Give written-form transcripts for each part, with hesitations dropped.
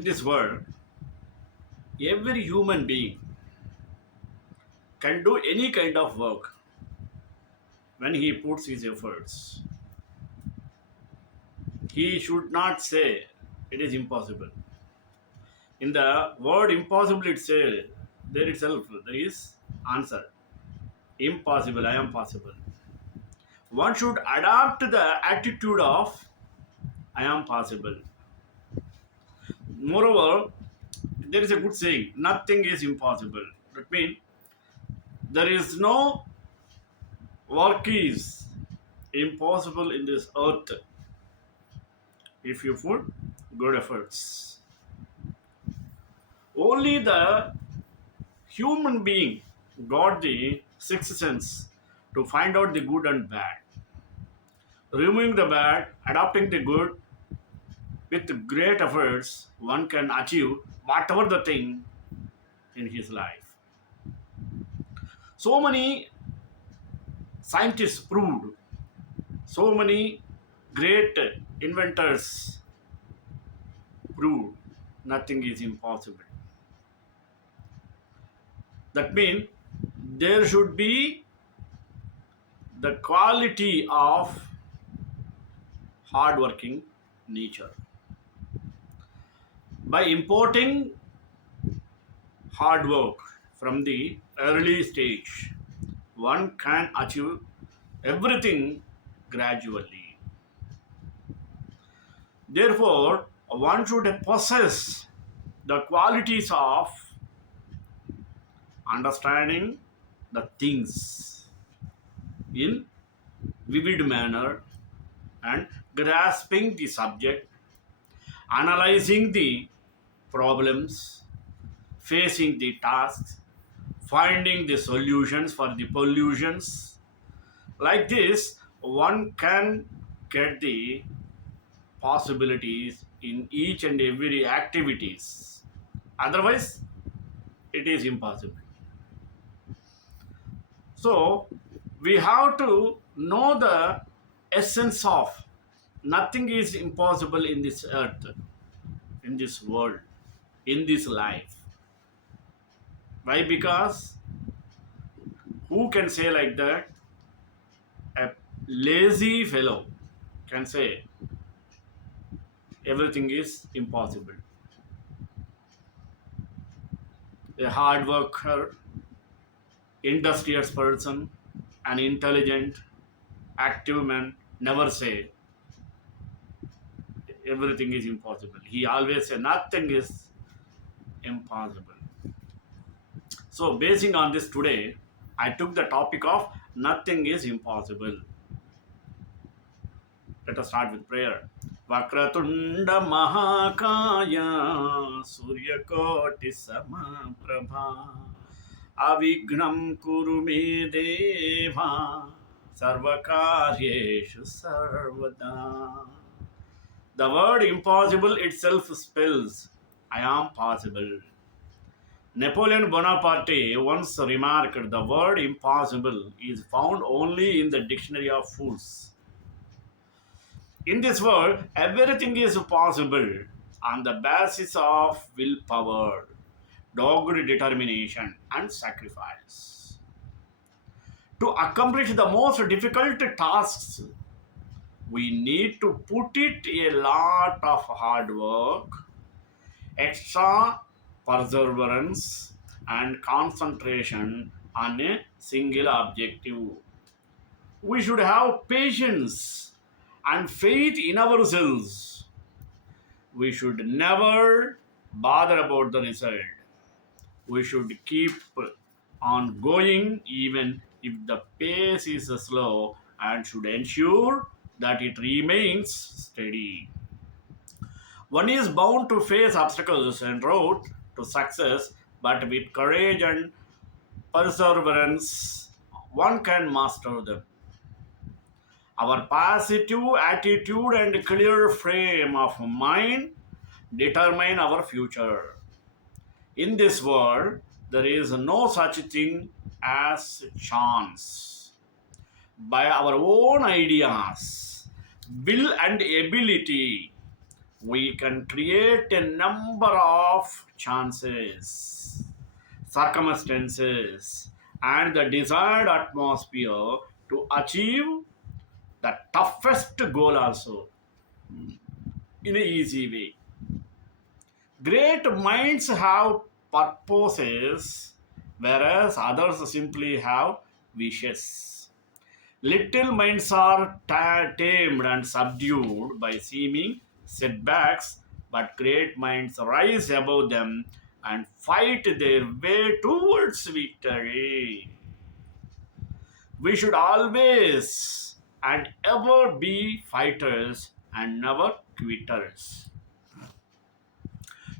In this world, every human being can do any kind of work when he puts his efforts. He should not say it is impossible. In the word impossible itself, there is answer. Impossible, I am possible. One should adopt the attitude of I am possible. Moreover, there is a good saying, nothing is impossible. That means there is no work is impossible in this earth if you put good efforts. Only the human being got the sixth sense to find out the good and bad. Removing the bad, adopting the good, with great efforts, one can achieve whatever the thing in his life. So many scientists proved, so many great inventors proved nothing is impossible. That means there should be the quality of hardworking nature. By importing hard work from the early stage, one can achieve everything gradually. Therefore, one should possess the qualities of understanding the things in vivid manner and grasping the subject, analyzing the problems, facing the tasks, finding the solutions for the pollutions. Like this, one can get the possibilities in each and every activities. Otherwise, it is impossible. So, we have to know the essence of nothing is impossible in this earth, in this world, in this life. Why? Because who can say like that? A lazy fellow can say everything is impossible. A hard worker, industrious person, an intelligent, active man never say everything is impossible. He always say nothing is impossible. So basing on this today, I took the topic of nothing is impossible. Let us start with prayer. Vakratunda Mahakaya Suryakoti Samaprabha Avignam Kuru Me Deva Sarvakaryeshu Sarvada. The word impossible itself spells I am possible. Napoleon Bonaparte once remarked the word impossible is found only in the dictionary of fools. In this world, everything is possible on the basis of willpower, dogged determination, and sacrifice. To accomplish the most difficult tasks, we need to put it a lot of hard work, extra perseverance, and concentration on a single objective. We should have patience and faith in ourselves. We should never bother about the result. We should keep on going even if the pace is slow and should ensure that it remains steady. One is bound to face obstacles en route to success, but with courage and perseverance, one can master them. Our positive attitude and clear frame of mind determine our future. In this world, there is no such thing as chance. By our own ideas, will, and ability, we can create a number of chances, circumstances, and the desired atmosphere to achieve the toughest goal also in an easy way. Great minds have purposes, whereas others simply have wishes. Little minds are tamed and subdued by seeming setbacks, but great minds rise above them and fight their way towards victory. We should always and ever be fighters and never quitters.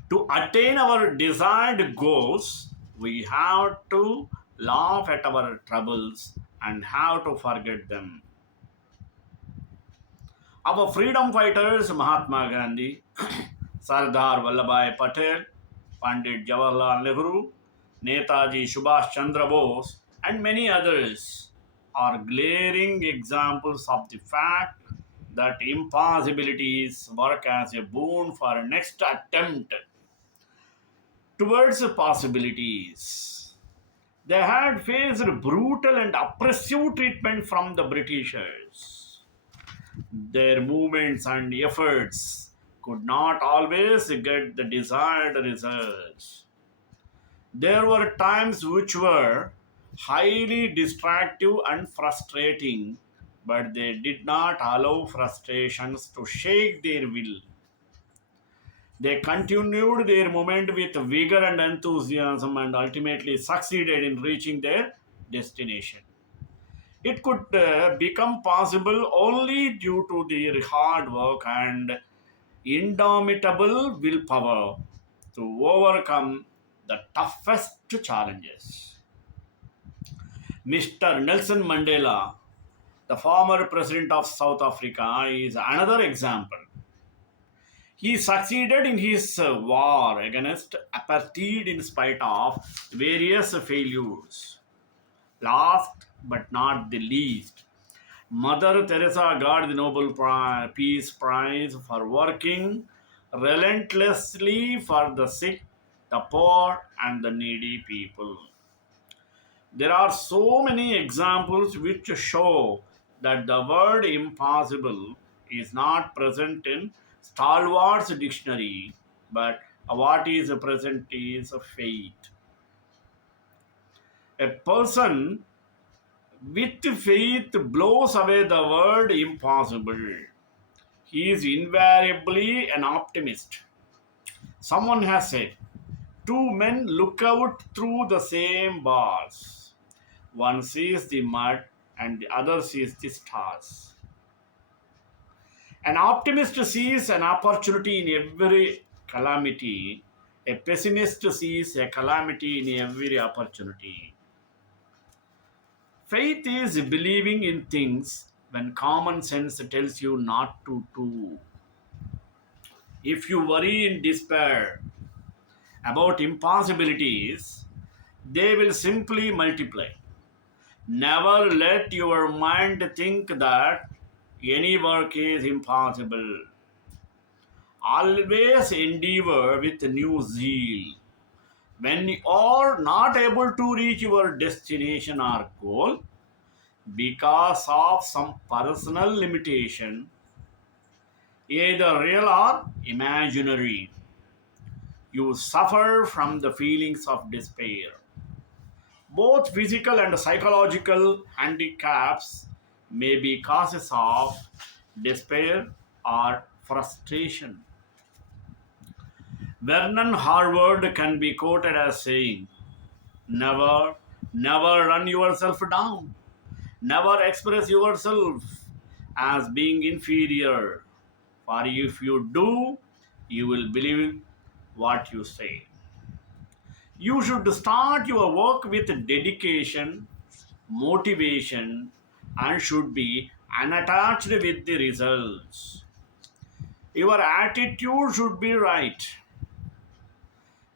To attain our desired goals, we have to laugh at our troubles and have to forget them. Our freedom fighters, Mahatma Gandhi, Sardar Vallabhbhai Patel, Pandit Jawaharlal Nehru, Netaji Subhash Chandra Bose, and many others, are glaring examples of the fact that impossibilities work as a boon for next attempt towards possibilities. They had faced brutal and oppressive treatment from the Britishers. Their movements and efforts could not always get the desired results. There were times which were highly distractive and frustrating, but they did not allow frustrations to shake their will. They continued their movement with vigor and enthusiasm and ultimately succeeded in reaching their destination. It could become possible only due to their hard work and indomitable willpower to overcome the toughest challenges. Mr. Nelson Mandela, the former president of South Africa, is another example. He succeeded in his war against apartheid in spite of various failures. Last but not the least, Mother Teresa got the Peace Prize for working relentlessly for the sick, the poor, and the needy people. There are so many examples which show that the word impossible is not present in Stalwart's dictionary, but what is present is faith. A person with faith blows away the word impossible. He is invariably an optimist. Someone has said, two men look out through the same bars. One sees the mud and the other sees the stars. An optimist sees an opportunity in every calamity. A pessimist sees a calamity in every opportunity. Faith is believing in things when common sense tells you not to do. If you worry in despair about impossibilities, they will simply multiply. Never let your mind think that any work is impossible. Always endeavor with new zeal. When you are not able to reach your destination or goal because of some personal limitation, either real or imaginary, you suffer from the feelings of despair. Both physical and psychological handicaps may be causes of despair or frustration. Vernon Harwood can be quoted as saying, never, never run yourself down. Never express yourself as being inferior. For if you do, you will believe what you say. You should start your work with dedication, motivation, and should be unattached with the results. Your attitude should be right.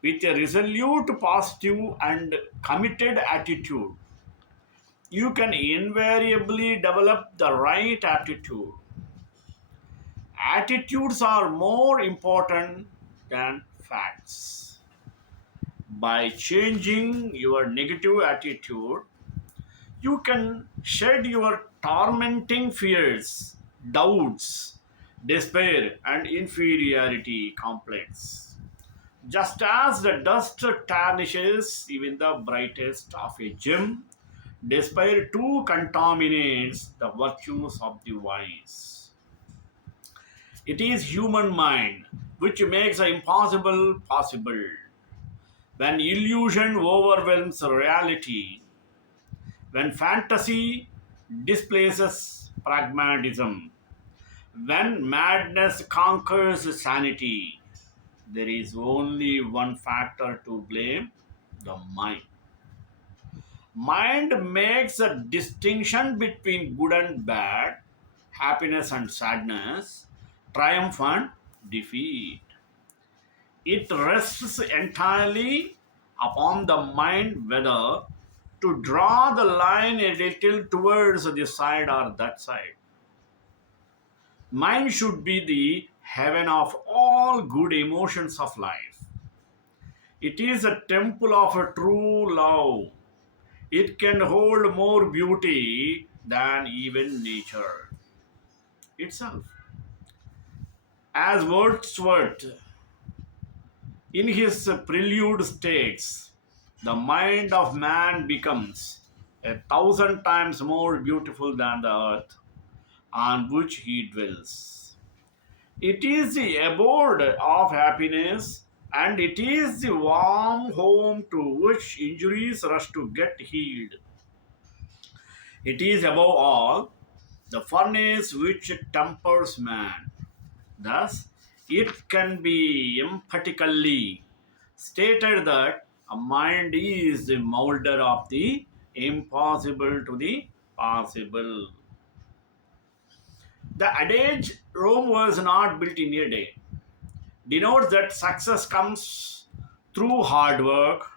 With a resolute, positive, and committed attitude, you can invariably develop the right attitude. Attitudes are more important than facts. By changing your negative attitude, you can shed your tormenting fears, doubts, despair, and inferiority complex. Just as the dust tarnishes even the brightest of a gem, despair too contaminates the virtues of the wise. It is human mind which makes the impossible possible. When illusion overwhelms reality, when fantasy displaces pragmatism, when madness conquers sanity, there is only one factor to blame: the mind. Mind makes a distinction between good and bad, happiness and sadness, triumph and defeat. It rests entirely upon the mind whether to draw the line a little towards this side or that side. Mind should be the heaven of all good emotions of life. It is a temple of a true love. It can hold more beauty than even nature itself. As Wordsworth in his prelude states, the mind of man becomes 1,000 times more beautiful than the earth on which he dwells. It is the abode of happiness, and it is the warm home to which injuries rush to get healed. It is above all the furnace which tempers man. Thus, it can be emphatically stated that a mind is the molder of the impossible to the possible. The adage Rome was not built in a day denotes that success comes through hard work,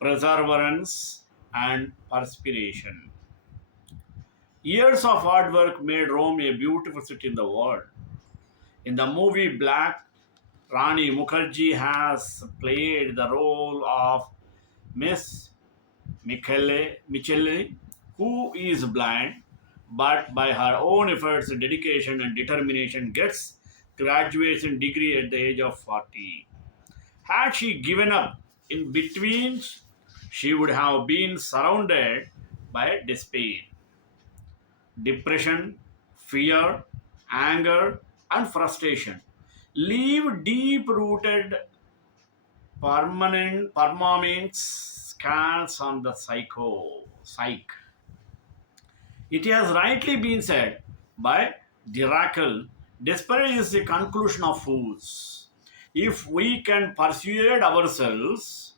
perseverance, and perspiration. Years of hard work made Rome a beautiful city in the world. In the movie Black, Rani Mukherjee has played the role of Miss Michele, who is blind, but by her own efforts, dedication, and determination gets graduation degree at the age of 40. Had she given up in between, she would have been surrounded by despair, depression, fear, anger, and frustration. Leave deep rooted permanent scars on the psyche. It has rightly been said by Diracle, despair is the conclusion of fools. If we can persuade ourselves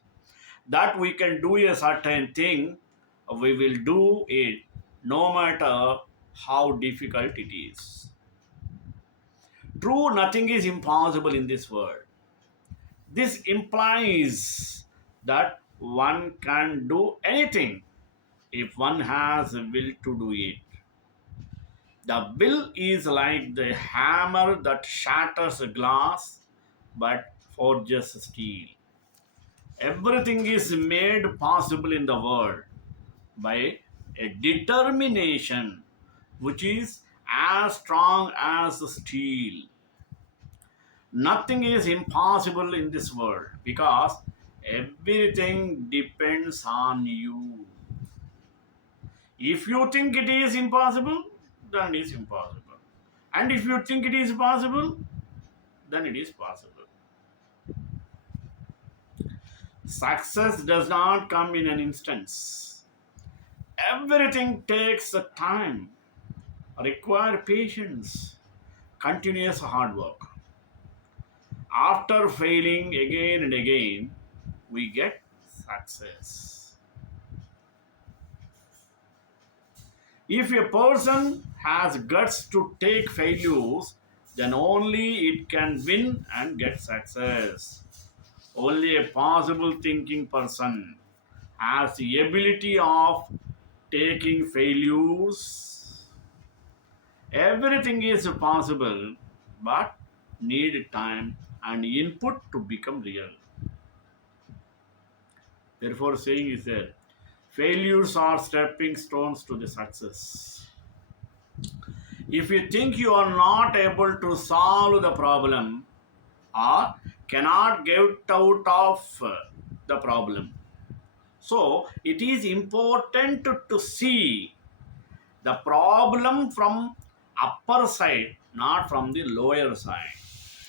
that we can do a certain thing, we will do it no matter how difficult it is. True, nothing is impossible in this world. This implies that one can do anything if one has a will to do it. The will is like the hammer that shatters glass but forges steel. Everything is made possible in the world by a determination which is as strong as steel. Nothing is impossible in this world because everything depends on you. If you think it is impossible, then it is impossible. And if you think it is possible, then it is possible. Success does not come in an instance. Everything takes time, require patience, continuous hard work. After failing again and again, we get success. If a person has guts to take failures, then only it can win and get success. Only a possible thinking person has the ability of taking failures. Everything is possible but need time and input to become real. Therefore, saying is there, failures are stepping stones to the success. If you think you are not able to solve the problem or cannot get out of the problem, so it is important to see the problem from upper side, not from the lower side.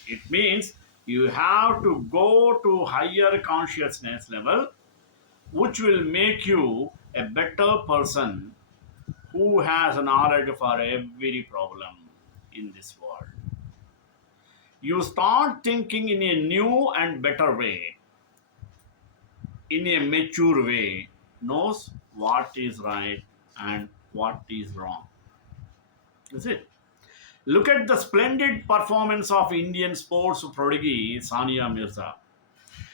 It means you have to go to higher consciousness level, which will make you a better person who has knowledge for every problem in this world. You start thinking in a new and better way, in a mature way, knows what is right and what is wrong. That's it. Look at the splendid performance of Indian sports prodigy Sania Mirza.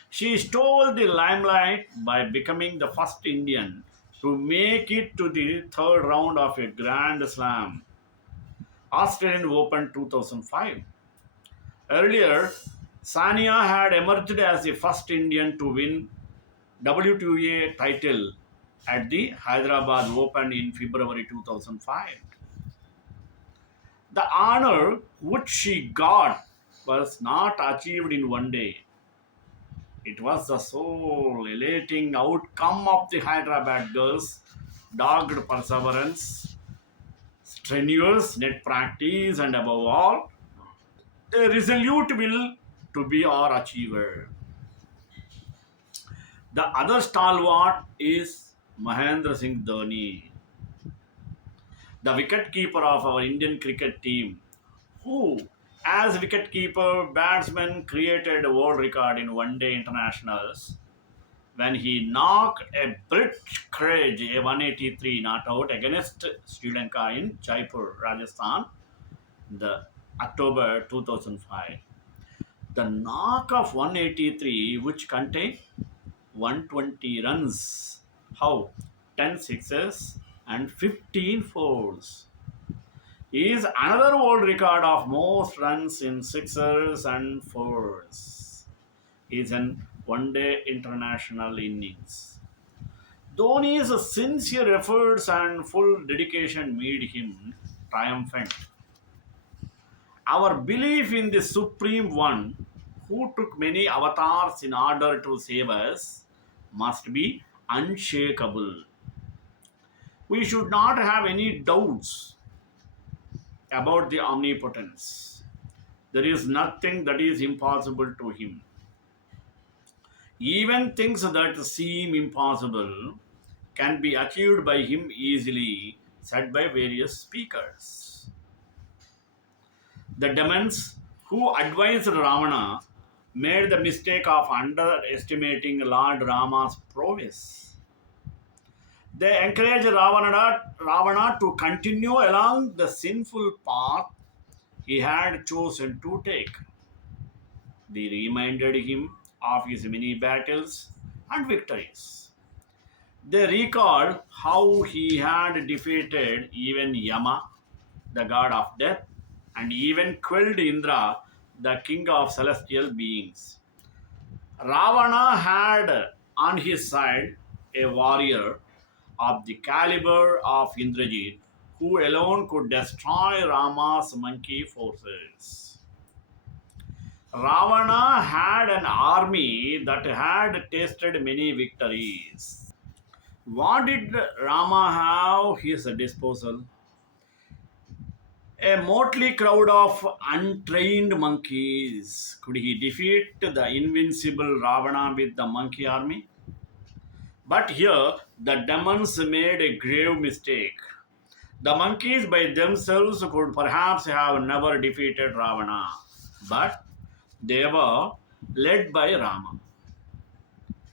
She stole the limelight by becoming the first Indian to make it to the third round of a Grand Slam Australian Open 2005. Earlier, Sania had emerged as the first Indian to win WTA title at the Hyderabad Open in February 2005. The honor which she got was not achieved in one day. It was the soul elating outcome of the Hyderabad girls' dogged perseverance, strenuous net practice, and above all, a resolute will to be our achiever. The other stalwart is Mahendra Singh Dhoni, the wicketkeeper of our Indian cricket team, who, as wicketkeeper batsman, created a world record in one-day internationals when he knocked a Brit Craig a 183 not out against Sri Lanka in Jaipur, Rajasthan, the October 2005. The knock of 183, which contained 120 runs, how 10 sixes and 15 fours, is another world record of most runs in sixers and fours. Is an one-day international innings. Dhoni's sincere efforts and full dedication made him triumphant. Our belief in the Supreme One, who took many avatars in order to save us, must be unshakable. We should not have any doubts about the omnipotence. There is nothing that is impossible to him. Even things that seem impossible can be achieved by him easily, said by various speakers. The demons who advised Ravana made the mistake of underestimating Lord Rama's prowess. They encouraged Ravana to continue along the sinful path he had chosen to take. They reminded him of his many battles and victories. They recalled how he had defeated even Yama, the god of death, and even quelled Indra, the king of celestial beings. Ravana had on his side a warrior of the caliber of Indrajit, who alone could destroy Rama's monkey forces. Ravana had an army that had tasted many victories. What did Rama have his disposal? A motley crowd of untrained monkeys. Could he defeat the invincible Ravana with the monkey army? But here, the demons made a grave mistake. The monkeys by themselves could perhaps have never defeated Ravana, but they were led by Rama.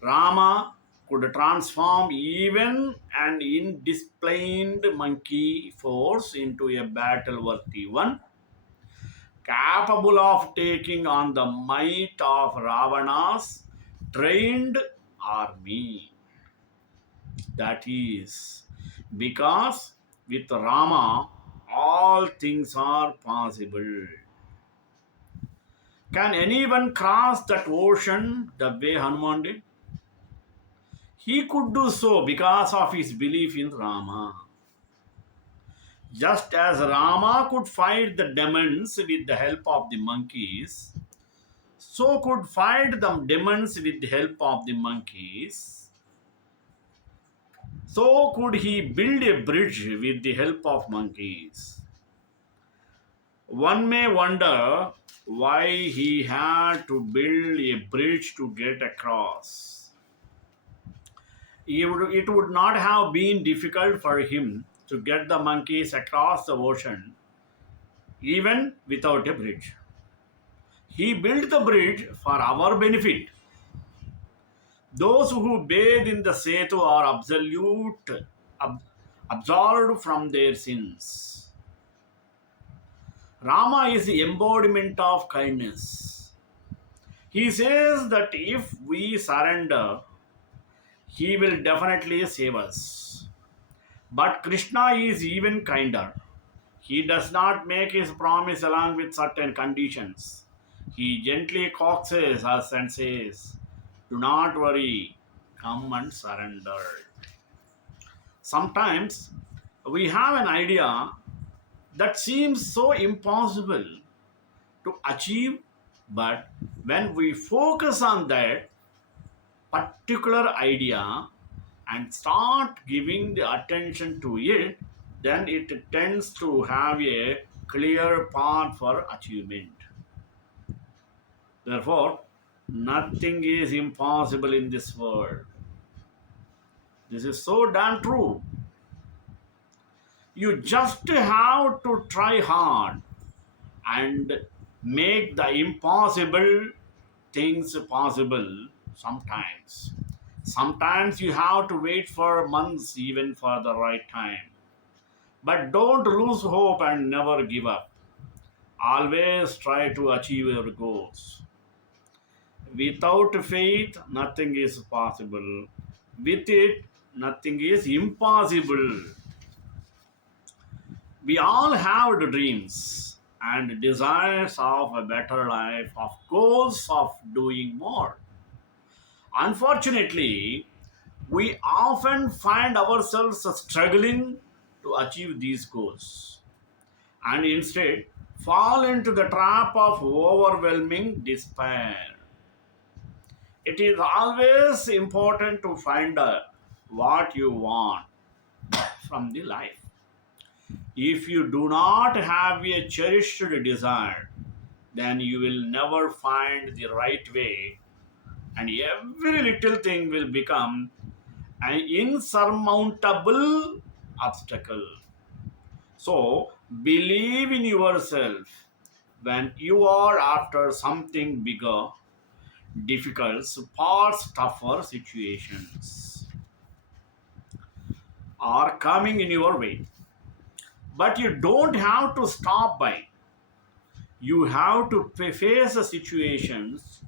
Rama could transform even an indisciplined monkey force into a battle worthy one, capable of taking on the might of Ravana's trained army. That is because with Rama all things are possible. Can anyone cross that ocean the way Hanuman did? He could do so because of his belief in Rama. Just as Rama could fight the demons with the help of the monkeys, so could fight the demons with the help of the monkeys. So could he build a bridge with the help of monkeys. One may wonder why he had to build a bridge to get across. It would not have been difficult for him to get the monkeys across the ocean even without a bridge. He built the bridge for our benefit. Those who bathe in the Setu are ab- absolved from their sins. Rama is the embodiment of kindness. He says that if we surrender, he will definitely save us. But Krishna is even kinder. He does not make his promise along with certain conditions. He gently coaxes us and says, "Do not worry, come and surrender." Sometimes we have an idea that seems so impossible to achieve, but when we focus on that particular idea and start giving the attention to it, then it tends to have a clear path for achievement. Therefore, nothing is impossible in this world. This is so damn true. You just have to try hard and make the impossible things possible sometimes. Sometimes you have to wait for months even for the right time. But don't lose hope and never give up. Always try to achieve your goals. Without faith, nothing is possible. With it, nothing is impossible. We all have the dreams and desires of a better life, of goals of doing more. Unfortunately, we often find ourselves struggling to achieve these goals and instead fall into the trap of overwhelming despair. It is always important to find out what you want from the life. If you do not have a cherished desire, then you will never find the right way, and every little thing will become an insurmountable obstacle. So, believe in yourself when you are after something bigger, difficult, parts, tougher situations are coming in your way. But you don't have to stop by. You have to face the situations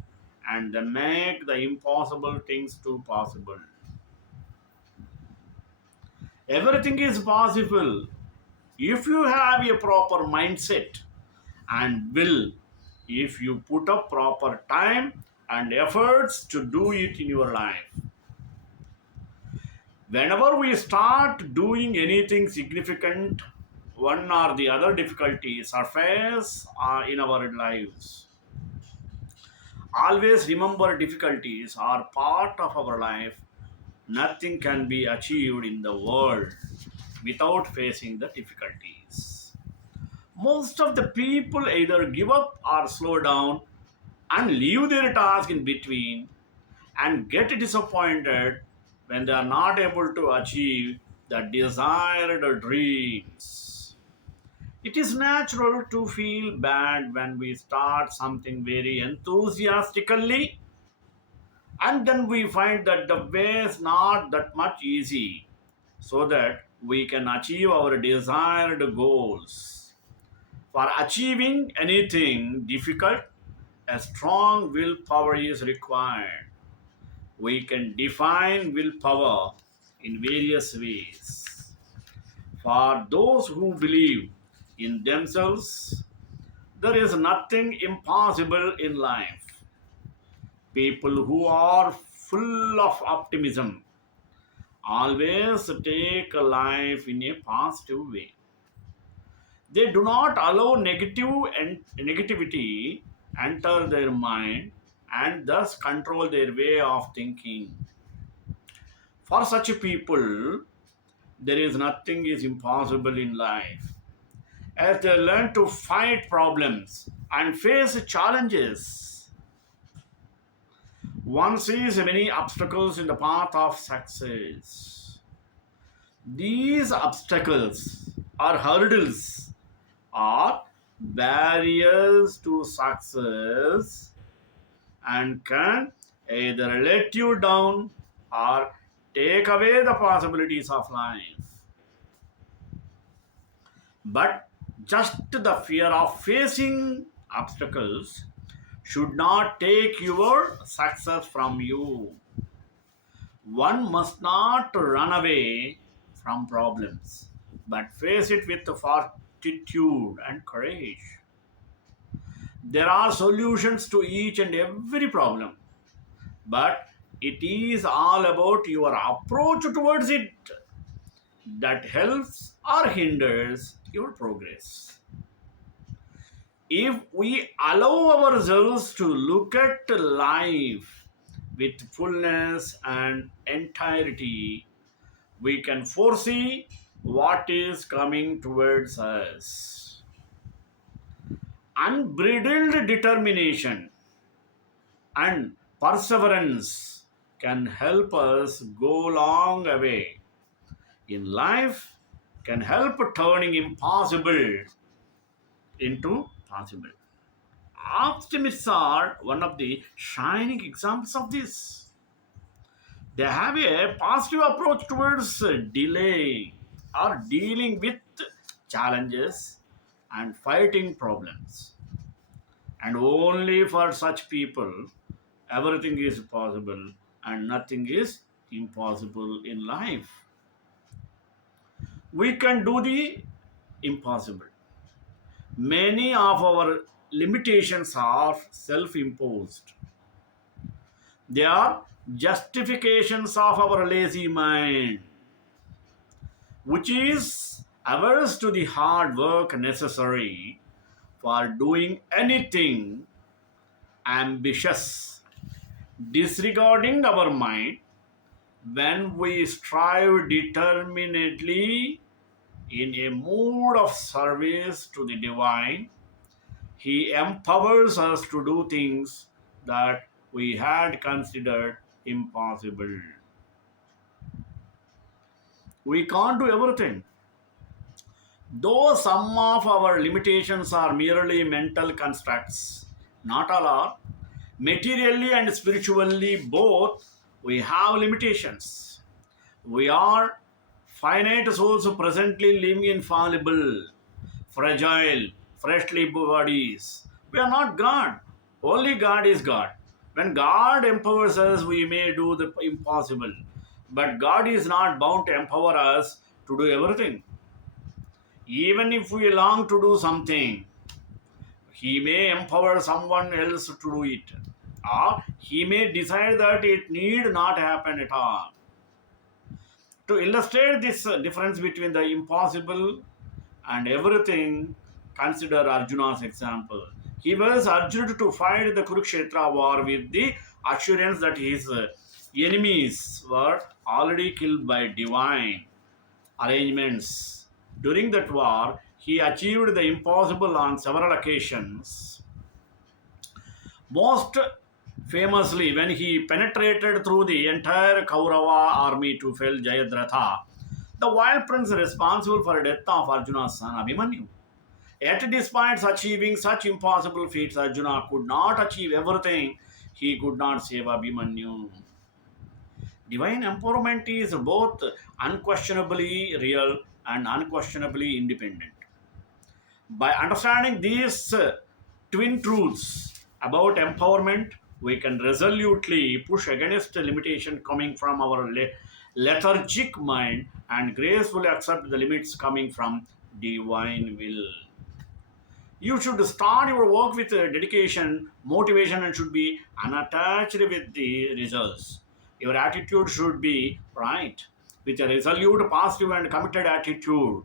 and then make the impossible things too possible. Everything is possible if you have a proper mindset and will, if you put up proper time and efforts to do it in your life. Whenever we start doing anything significant, one or the other difficulties surface in our lives. Always remember, difficulties are part of our life. Nothing can be achieved in the world without facing the difficulties. Most of the people either give up or slow down and leave their task in between and get disappointed when they are not able to achieve the desired dreams. It is natural to feel bad when we start something very enthusiastically and then we find that the way is not that much easy so that we can achieve our desired goals. For achieving anything difficult, a strong willpower is required. We can define willpower in various ways. For those who believe in themselves, There is nothing impossible in life. People who are full of optimism always take life in a positive way. They do not allow negativity enter their mind and thus control their way of thinking. For such people, there is nothing is impossible in life. As they learn to fight problems and face challenges, one sees many obstacles in the path of success. These obstacles or hurdles are barriers to success and can either let you down or take away the possibilities of life. But just the fear of facing obstacles should not take your success from you. One must not run away from problems, but face it with fortitude and courage. There are solutions to each and every problem, but it is all about your approach towards it that helps or hinders your progress. If we allow ourselves to look at life with fullness and entirety, we can foresee what is coming towards us. Unbridled determination and perseverance can help us go long way in life, can help turning impossible into possible. Optimists are one of the shining examples of this. They have a positive approach towards delay or dealing with challenges and fighting problems. And only for such people, everything is possible and nothing is impossible in life. We can do the impossible. Many of our limitations are self imposed, they are justifications of our lazy mind, which is averse to the hard work necessary for doing anything ambitious. Disregarding our mind, when we strive determinedly in a mood of service to the divine, he empowers us to do things that we had considered impossible. We can't do everything. Though some of our limitations are merely mental constructs, not all are. Materially and spiritually, both, we have limitations. We are finite souls presently living in fallible, fragile, fleshly bodies. We are not God. Only God is God. When God empowers us, we may do the impossible. But God is not bound to empower us to do everything. Even if we long to do something, he may empower someone else to do it. Or he may decide that it need not happen at all. To illustrate this difference between the impossible and everything, consider Arjuna's example. He was urged to fight the Kurukshetra war with the assurance that his enemies were already killed by divine arrangements. During that war, he achieved the impossible on several occasions. Most famously, when he penetrated through the entire Kaurava army to fell Jayadratha, the wild prince responsible for the death of Arjuna's son Abhimanyu. Yet, despite achieving such impossible feats, Arjuna could not achieve everything. He could not save Abhimanyu. Divine empowerment is both unquestionably real and unquestionably independent. By understanding these twin truths about empowerment, we can resolutely push against the limitation coming from our lethargic mind and gracefully accept the limits coming from divine will. You should start your work with dedication, motivation, and should be unattached with the results. Your attitude should be right. With a resolute, positive, and committed attitude,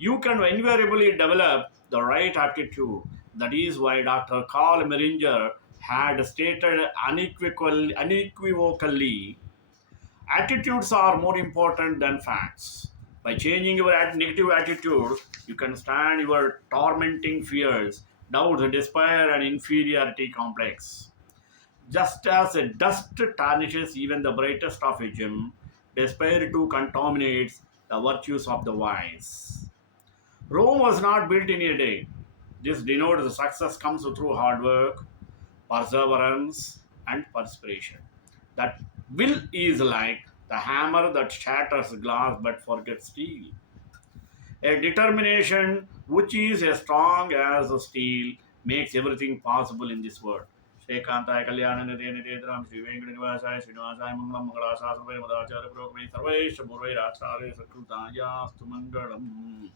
you can invariably develop the right attitude. That is why Dr. Carl Meringer had stated unequivocally, attitudes are more important than facts. By changing your negative attitude, you can stand your tormenting fears, doubts, despair, and inferiority complex. Just as a dust tarnishes even the brightest of a gem, despair too contaminates the virtues of the wise. Rome was not built in a day. This denotes the success comes through hard work, perseverance, and perspiration. That will is like the hammer that shatters glass but forgets steel. A determination which is as strong as steel makes everything possible in this world. Shrekantai Kalyana Nidhi Nidhidram Sri Venkatnivasaya Srinivasaya Mangalam Mangalasasavai Madacharya Prokme Sarvesha Murvai Racharya Sakrutaya Stu Mangalam.